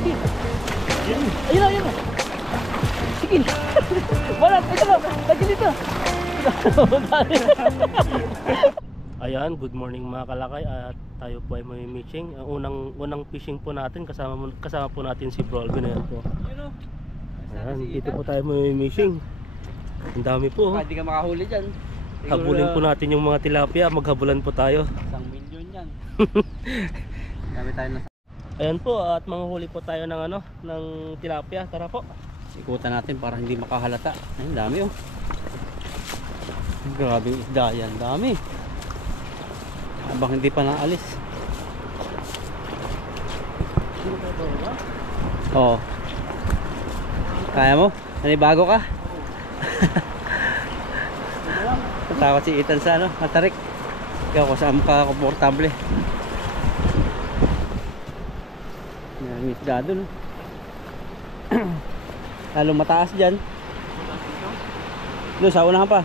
Sige. Ayun na, ayun na. Sige. Balat, ito na. Lagi dito. Ayan, good morning mga kalakay. At tayo po ay may fishing. Ang unang fishing po natin, kasama po natin si Bro Alvin. Ayan po. Ayan, dito po tayo may fishing. Ang dami po. Hindi ka makahuli dyan. Habulin po natin yung mga tilapia. Maghabulan po tayo. 1 milyon yan. Dami tayo na. Ayan po, at manghuli po tayo ng ng tilapia. Tara po. Ikutan natin para hindi makahalata. Ayun, dami oh. Grabe yung isda yan, dami. Habang hindi pa naalis. Oo. Kaya mo? Nanibago ka? Natakot si Ethan sa matarik. Ikaw kung saan ka komportable. May isda dun. Lalo mataas dyan. Doon sa unahan pa.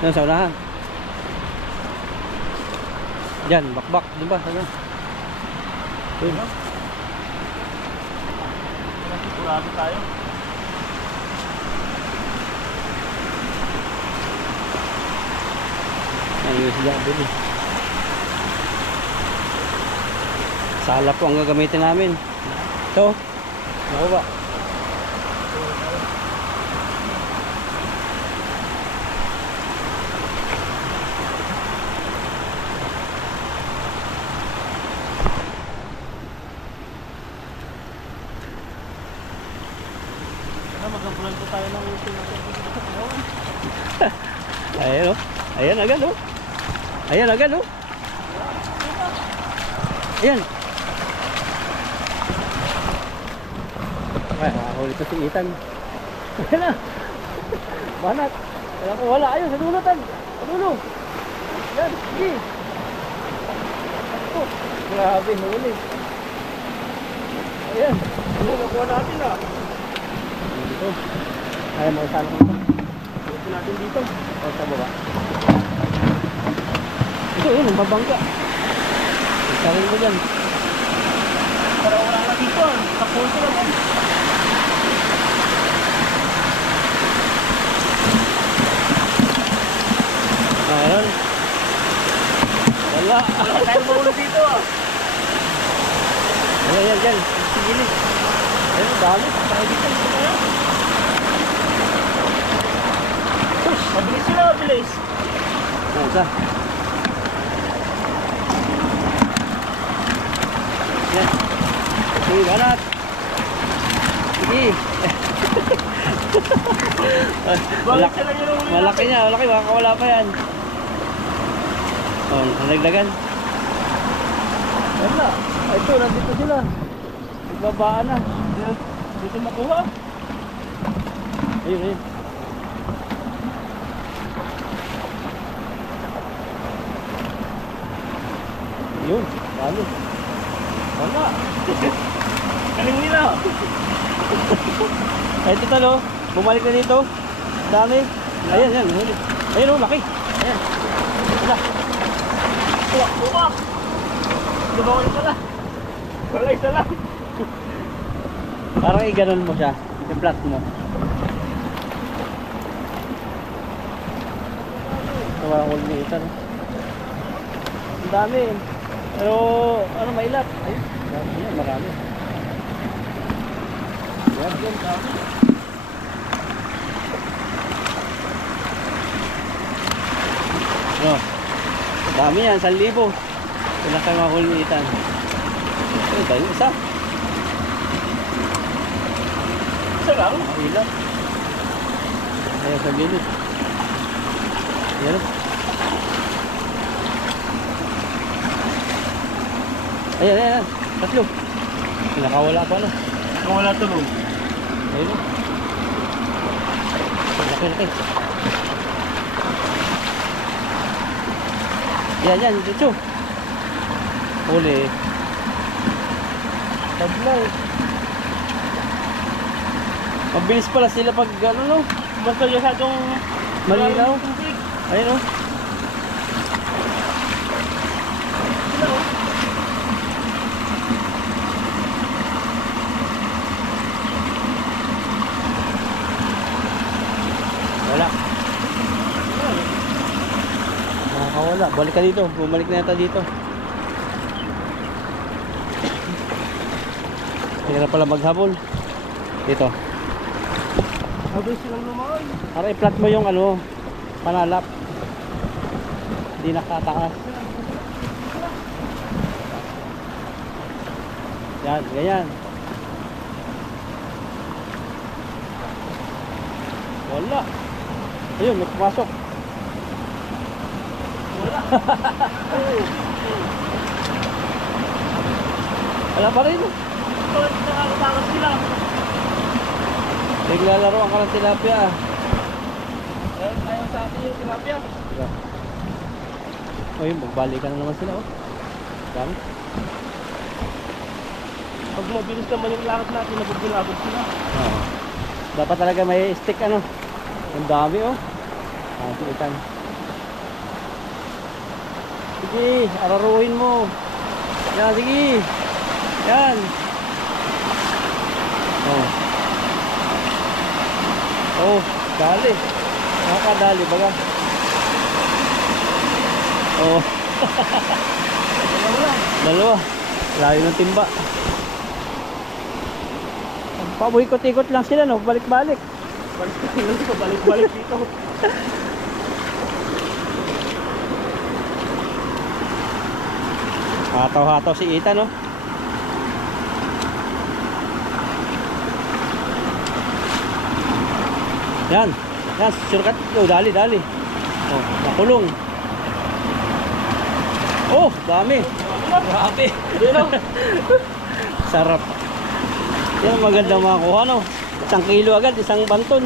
Doon sa unahan. Dyan, bakbak. Doon ba? Doon. Sigurado tayo. Ayun sila doon eh. Sala po ang gagamitin namin. Ito. Ako ba? Maghabulan po tayo ng Ayan o. Ayan agad o. Ayan agad o. Ayan. Ay, makahuli ko si Ethan. Ayan na. Banat. Wala ko wala. Ayun, sa dulutan. Sa dulo. Yan, sige. Oh, grabe, huli. Ayan. Nakuha natin ah. Dito. Ayan, mausala ko ito. Ito natin dito. O, sa baba. Ito, yun, ang babangka. Isarin mo dyan. Para wala na dito ah. Kapul ko naman. Ayan. Wala. Wala tayong mahuli dito ah. Ayan, yan, yan. Sigilis. Ayan, dami. Tayo dito. Dito tayo. Push. Mabilis sila, mabilis. Ayan, isa. Yan. Sige, banat. Sige. Balik sila yun ang huli Malaki niya, malaki. Baka wala pa yan. Oh, nalagdagan. wala. Ito, nandito sila. Nagbabaan na. Dito makuha. Ayun, ayun. Yun, palo. Wala. Galing nila. Ay, ito talo. Bumalik na dito. Dami. Ayan, yan. Huli. Ayun, oh, laki. Ayan. Wala. Buka. Diba ko isa lang? Wala isa lang. Parang i-ganon mo siya. I-flat mo. Ito walang huli ni Ethan. Ang dami. Pero, mailat. Ayun. Yan, marami. Yan, yan, dami. Ano? Dami yan, 1,000. Wala kayo mahuli ni Ethan. Ayun, dahil isa. Isa lang? Ilan? Ayan sa gilid. Ayan. Ayan, ayan, ayan. Tatlo. Nakawala pa na. Kung wala tulog. Ayun. Laki, laki. Yan, yan. Dito. Huli. Tablay. Mabilis pala sila pag no? Basta masyadong Malinaw. tubig. Ayun, oh. Wala. Balik ka dito. Bumalik na yata dito. Hindi na pala maghabol. Dito. Habang silang lumaon. Para i-flat mo yung ano, panalap. Hindi nakataas. Yan, ganyan. Wala. Ayun, may pumasok. Wala. Wala pa rin. Nakakatakot sila. Naglalaroan ka ng tilapia. Ayaw sa atin yung tilapia. O yun, magbalikan na naman sila. Oh. Dami. Pag mabilis naman yung lakad natin, nabubulabog sila. Oo. Dapat talaga may stick ano. Ang dami oh. Ikan. Sige, araruhin mo. Yan, sige. Yan. Oh. Oh, dali. Nakakadali baga. Oh. Dalawa. Layo ng timba. Pabuikot-ikot lang sila no, balik-balik. Balik-balik dito. Hataw-hataw si Ethan no. Yan. Yan, surkat. Oh, dali. Oh, nakulong. Oh, dami. Grabe. Sarap. Yan, maganda makakuha no. 1 kilo agad, 1 banton.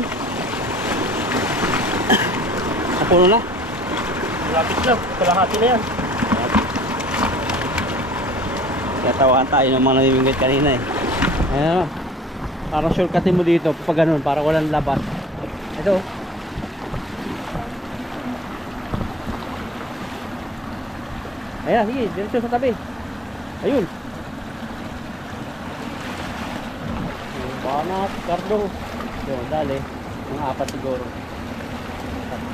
Napuno na. Lapit lang. Kalahati na yan. Kaya tawahan tayo ng mga namimingit kanina eh. Ayan o. Parang shortcutin mo dito pag ganun, para walang labas. Ito. Ayan, sige, dito sa tabi. Ayun. Banat, kardo. Yun, dali. Mga 4 siguro.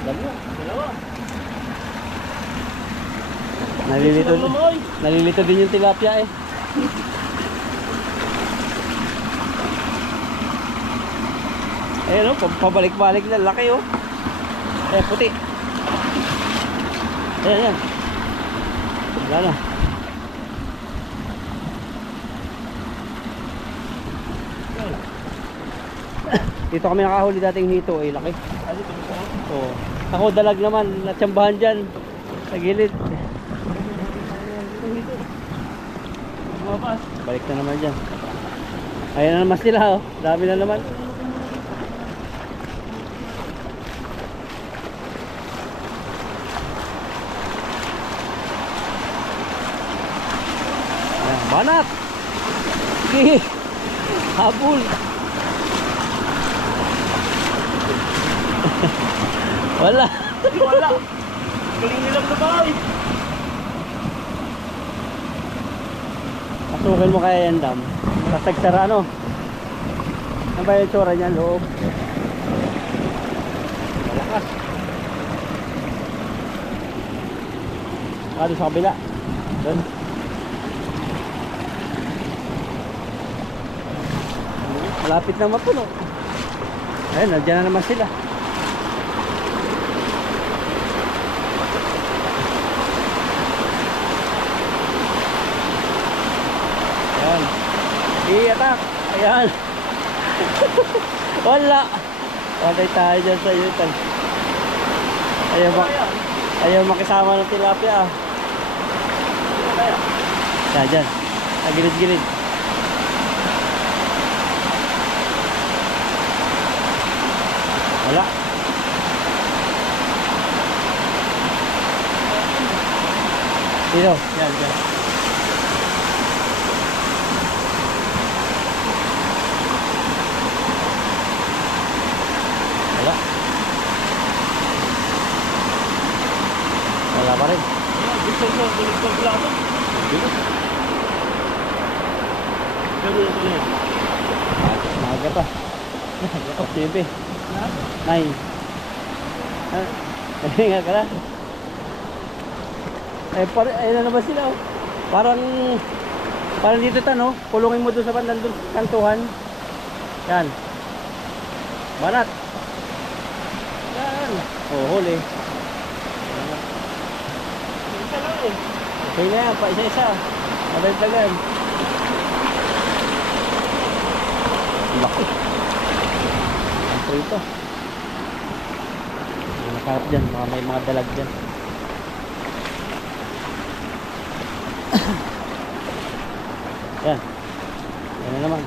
Dalawa. Nalilito din yung tilapia eh. Ayan o, pabalik-balik na, laki o. Ayan, puti. Ayan. Wala na. Dito kami nakahuli dating hito eh, laki. Oo. Ako dalag naman, natsambahan dyan. Sa gilid. Balik na naman dyan. Ayan na naman sila oh. Dami na naman. Ayan, banat. Sige. Habol. Wala. Galing nilang lumaon. Pasukin mo kaya yan dam. Sasagsara ano. Ano ba yung tsura niyan loob? Malakas. Doon sa kabila. Doon. Malapit na mapuno. Ayun, nandiyan na naman sila. Ayan. I-attack. Ayan. Wala. Patay tayo dyan sa yutan. Ayaw makisama ng tilapia. Yan, dyan. Gilid-gilid. Wala. Dito. Yan, dyan. Wala. Wala pa rin. Gusto ko, gulit ko plato. Gano'n ito na yan. Maaga pa. Siyempre. 9. Nga ka na. Ayun na naman sila, oh. Parang dito no? Kulungin mo doon sa bandang doon, kantuhan. Yan. Banat. Yan. Oh, huli. Isa lang eh. Okay na yan, pa isa-isa. Madagdagan. Laki. Ito ito. Nakarap dyan, may mga dalag dyan. Yan. Yan na naman.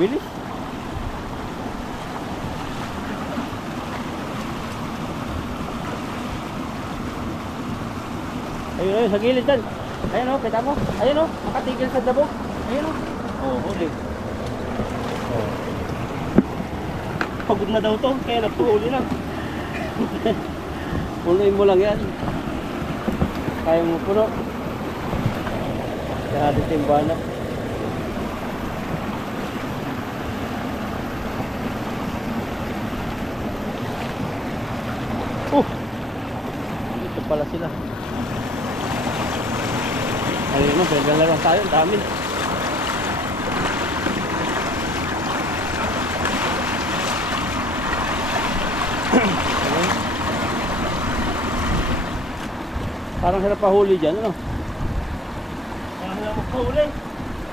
Bilis. Ayun, sa gilid dyan. Ayun o, kita mo. Ayun o, makatigil sa dabo. Ayun o. Oh, huli. Oh. Pagod na daw to, kaya nagpuhuli na. Punuin mo lang yan. Kaya mo puno. Kaya natin timbahan na. Dito pala sila. Ayun mo, pwede lang tayo. Ang dami. Parang sila pahuli dyan, ano? Kaya na magpuhuli.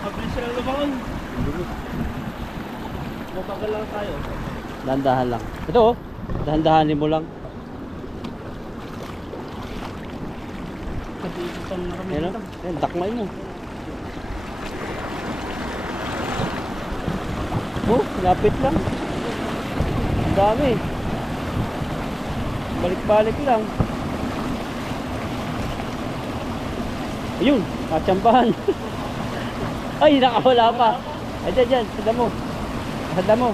Mabilis silang lumangon. Mabagal lang tayo. Dahan-dahan lang. Ito oh, dahan-dahanin mo lang. Kasi isang na kami Ayun dito. oh, ayun, dakmay mo. Oh, lapit lang. Ang dami. Balik-balik lang. Ayun, katsambahan. Ay, nakawala pa. Ay, dyan, sada mo. Sada mo.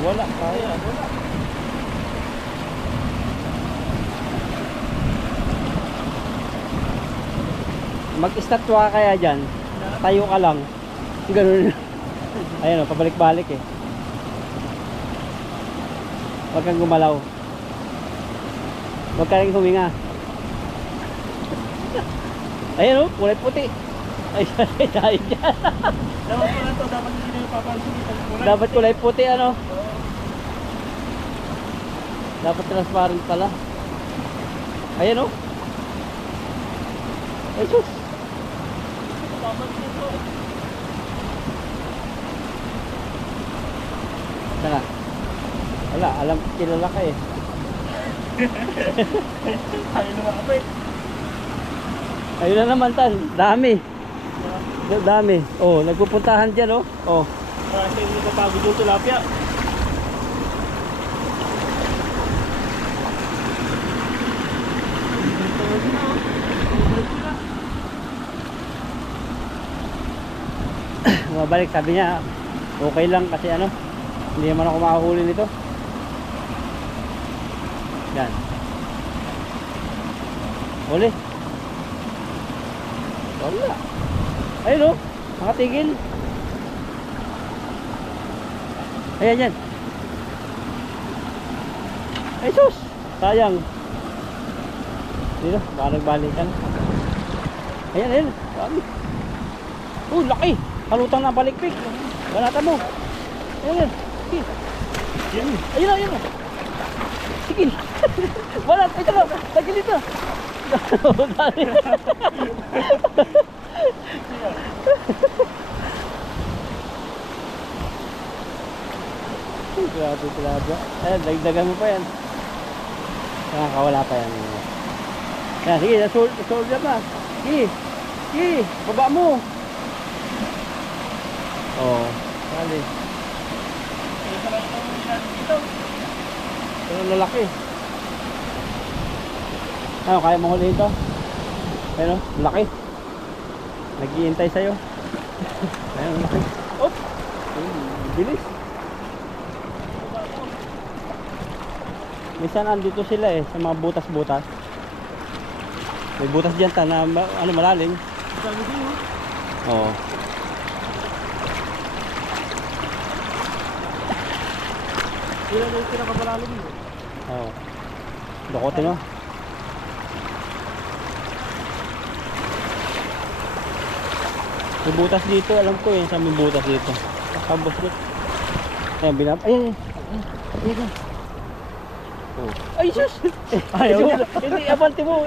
Wala. Kaya, wala. Mag-estatwa kaya dyan. Tayo ka lang. Ganun. Ayun o, pabalik-balik eh. Huwag kang gumalaw. Huwag ka rin huminga. Ayun o, kulay puti. Ay, tayo dyan. Dapat pala to, dapat hindi na yung papansin. Dapat kulay puti ano. Dapat transparent pala. Ayun o. Ay, sus. Papansin to. Sana. Wala, alam, kilala ka eh. Tayo naman kapit. Ayun na naman tan, dami. Dami. Oh, nagpupuntahan diyan oh. Oh. Kasi hindi napagod yung tilapia. Mabalik, sabi niya okay lang kasi ano, hindi naman ako makahuli nito. Yan. Huli. Wala. Ayun oh, nakatigil. Ayan yan. Ay sus, sayang. Dito, baka nagbalikan. Ayan, ayan. Dami. Oh, laki. Halutang na balikpik. Banata mo. Ayan, ayan. Sige. Ayun, ayun. Sige. Balat, ito na. Tagil ito. Dami. Grabe talaga. Ayan, dagdagan mo pa yan. Nakakawala pa yan. Ayan, sige, solve na pa. Sige, sige, baba mo. Oo, sali. Pero lalaki. Ano, kaya mo hulihin to? Ayun o, laki. Nag-iintay sa'yo. Ayun, laki. Oop! Bilis. Minsan andito sila eh, sa mga butas-butas. May butas dyan ta na ano, malalim. Dami din, oh. Oo. Ilan na yung pinakabalalim mo? Oo. Dakotin mo. May butas dito, alam ko yun. Sa may butas dito. Nakabos dito. Ayan, Ayan. Ayan. Oh. Ay, sus! Ayaw niya. Hindi, abante mo.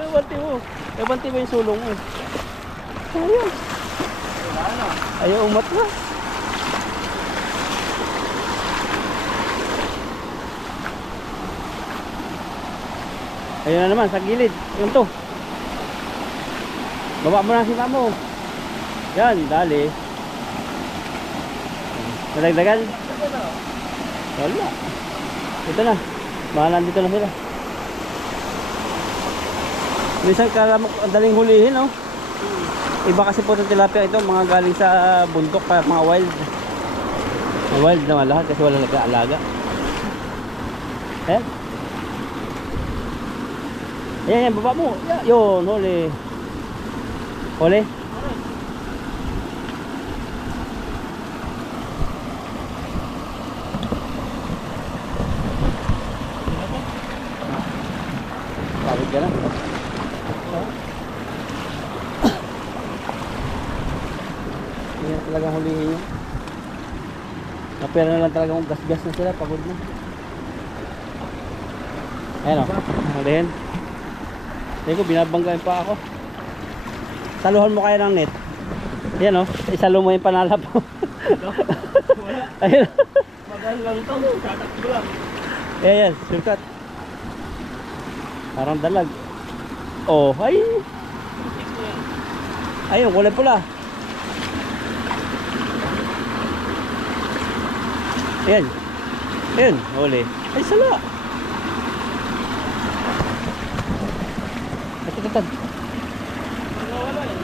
Abante mo yung sulong mo. Ayaw. Ayaw umat na. Ayun na naman, sa gilid. Yung to. Baba mo na si Mamo. Yan, dali. Nadagdagan. Wala. Ito na. Baka nandito na sila. Minsan daling hulihin, no? Iba kasi po sa tilapia ito, mga galing sa bundok, mga wild. Mga wild naman lahat kasi wala nag-aalaga. Ayan. Ayan, baba mo. Yun, huli. Huli. Tawid ka na. Yan talagang hulihin yun. Napera na lang talagang gas-gas na sila, pagod na. Ayan o, hulihin. Hindi ko, binabanggain pa ako. Saluhan mo kaya ng net. Yan o, isalo mo yung panalap mo. Ayan. Magal lang ito, tatakbo lang. Ayan, surkat. Parang dalag. Oh, ay. Ayun, kulay pula. Ayan. Ayan, huli. Ay, sala. Ito. Wala eh.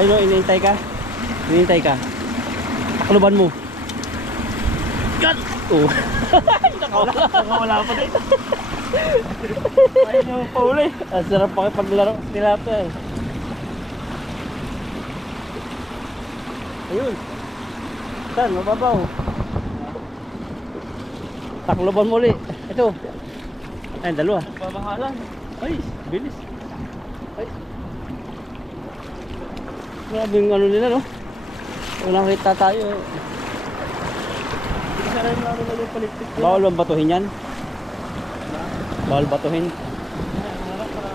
Ay, no, inintay ka. Takluban mo. God! Oh. Nakawala pa din. Ayun yung pauli. Ang sarap pakipaglaro tilapia eh. Ayun. Saan? Mababaw. Takluban mo ulit. Ito. Ayun, dalawa. Babahalan. Ay, bilis. Ay. Grabe yung ano nila, no? Unang kita tayo. Isa rin namin na yung palitik. Bawal bang batuhin yan? Bawal batuhin. Harap para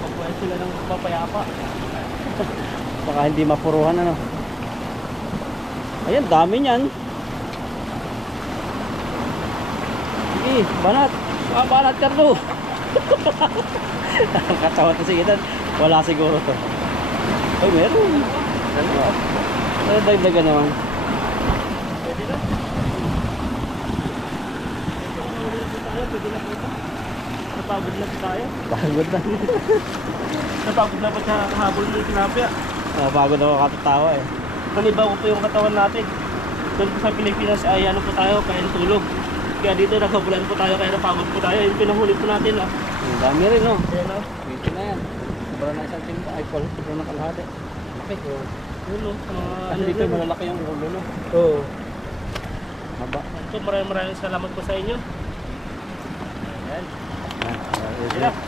pagbuhay sila ng papayapa. Baka hindi mapuruhan, ano? Ayan, dami niyan. Sige, banat. Banat, Carlo. Katawa to si Itan. Wala siguro to. Ay, meron. Dagdagan naman. Pwede na. Pwede na po. Napagod na po tayo. Pagod na. Napagod na po sa kahabol ng tilapia. Pagod ako katatawa eh. Manibago po yung katawan natin. Doon po sa Pilipinas ay ano po tayo, kain tulog. Kaya dito naghabulan po tayo, kaya napagod po tayo. Yung pinahuli po natin, oh. Ang dami rin, no? Ayan, oh. Dito na yan. Sobra na isang timba. Ay, sobra na kalahati. Laki. Yun, oh. Ano dito, malalaki yung ulo, no? Oo. Haba. So, maraming salamat po sa inyo. Ayan.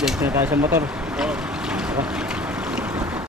Dito na tayo sa motor. Oo. Tara.